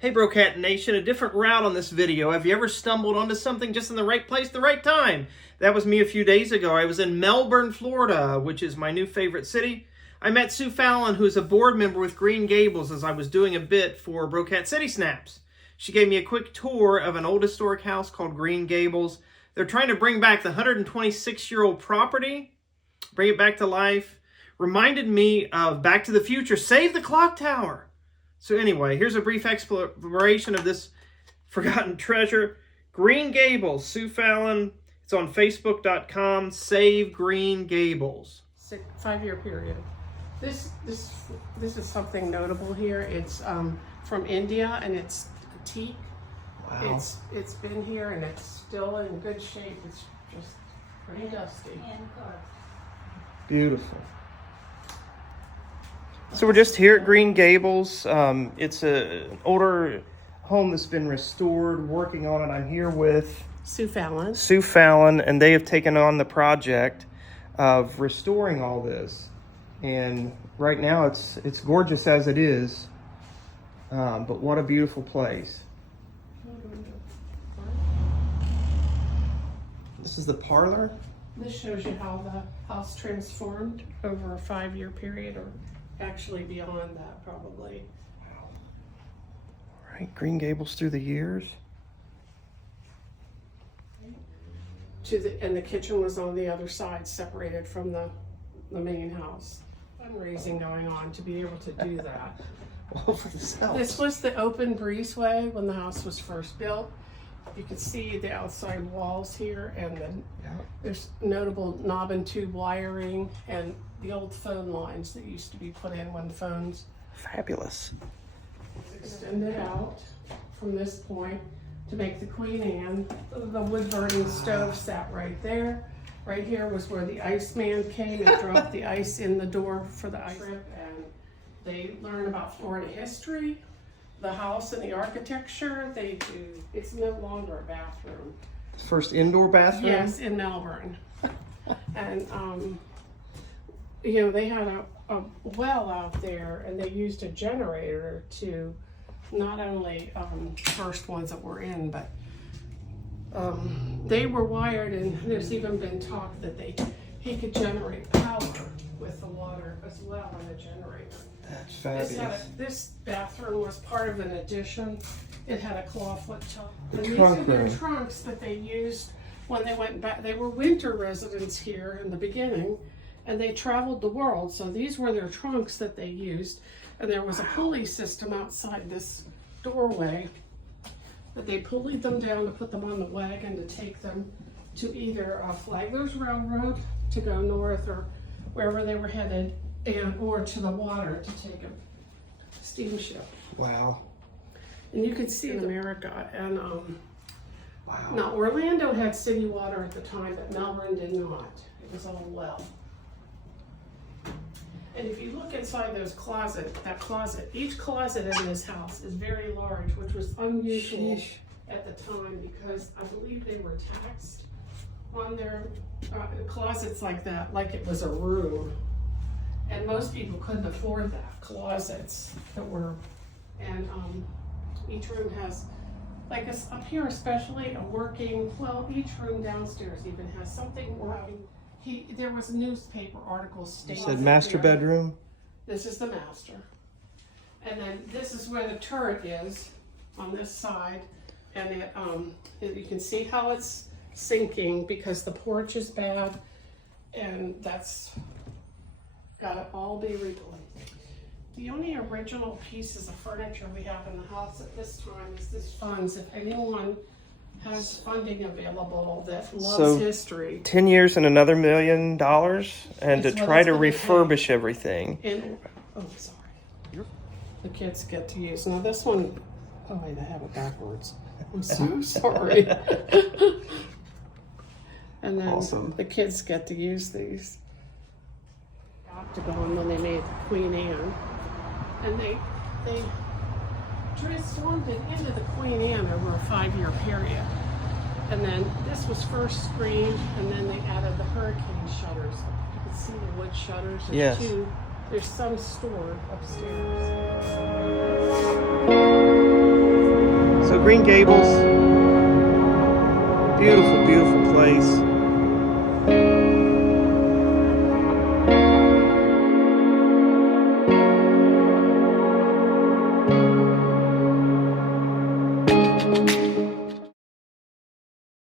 Hey Brocat Nation, a different route on this video. Have you ever stumbled onto something just in the right place, the right time? That was me a few days ago. I was in Melbourne, Florida, which is my new favorite city. I met Sue Fallon, who's a board member with Green Gables, as I was doing a bit for Brocat City Snaps. She gave me a quick tour of an old historic house called Green Gables. They're trying to bring back the 126-year-old property, bring it back to life. Reminded me of Back to the Future, Save the Clock Tower. So anyway, here's a brief exploration of this forgotten treasure. Green Gables, Sue Fallon. It's on Facebook.com, Save Green Gables. 5-year period. This is something notable here. It's from India and it's teak. Wow. It's been here and it's still in good shape. It's just pretty dusty. Beautiful. So we're just here at Green Gables. It's an older home that's been restored, working on it. I'm here with Sue Fallon, and they have taken on the project of restoring all this. And right now it's gorgeous as it is, but what a beautiful place. This is the parlor. This shows you how the house transformed over a 5-year period, or actually beyond that probably. Wow. All right, Green Gables through the years. And the kitchen was on the other side, separated from the main house. Fundraising going on to be able to do that. Well, for this house. This was the open breezeway when the house was first built. You can see the outside walls here, and then there's notable knob and tube wiring and the old phone lines that used to be put in when phones. Fabulous. Extended out from this point to make the Queen Anne. The wood burning stove sat right there. Right here was where the Iceman came and dropped the ice in the door for the ice trip. And they learn about Florida history, the house and the architecture. They do. It's no longer a bathroom. First indoor bathroom? Yes, in Melbourne. And you know, they had a well out there, and they used a generator to not only first ones that were in, but they were wired, and there's even been talk that he could generate power with the water as well in a generator. That's fabulous. This bathroom was part of an addition. It had a clawfoot top. And these trunk are their room. trunks that they used when they went back. They were winter residents here in the beginning, and they traveled the world. So these were their trunks that they used. And there was a pulley system outside this doorway that they pulleyed them down to put them on the wagon to take them to either Flagler's Railroad to go north, or wherever they were headed, or to the water to take a steamship. Wow. And you can see in America, and Wow. now Orlando had city water at the time, but Melbourne did not. It was all well. And if you look inside those each closet in this house is very large, which was unusual at the time, because I believe they were taxed on their closets like that, like it was a room. And most people couldn't afford that, closets that were, and each room has, like up here especially, a working, well, each room downstairs even has something working. There was newspaper articles stating. You said master bedroom? This is the master. And then this is where the turret is on this side. And you can see how it's sinking because the porch is bad, and that's got to all be rebuilt. The only original pieces of furniture we have in the house at this time is this funds. If anyone has funding available that loves history. 10 years and another $1 million, and That's to what try it's to gonna refurbish everything. And, oh, sorry. The kids get to use. Now this one, oh wait, I have it backwards. I'm so sorry. And then Awesome. the kids get to use these. Octagon when they made the Queen Anne. And they transformed it into the Queen Anne over a 5-year period. And then this was first screened, and then they added the hurricane shutters. You can see the wood shutters. Yes. There's some stored upstairs. Green Gables. Beautiful, beautiful.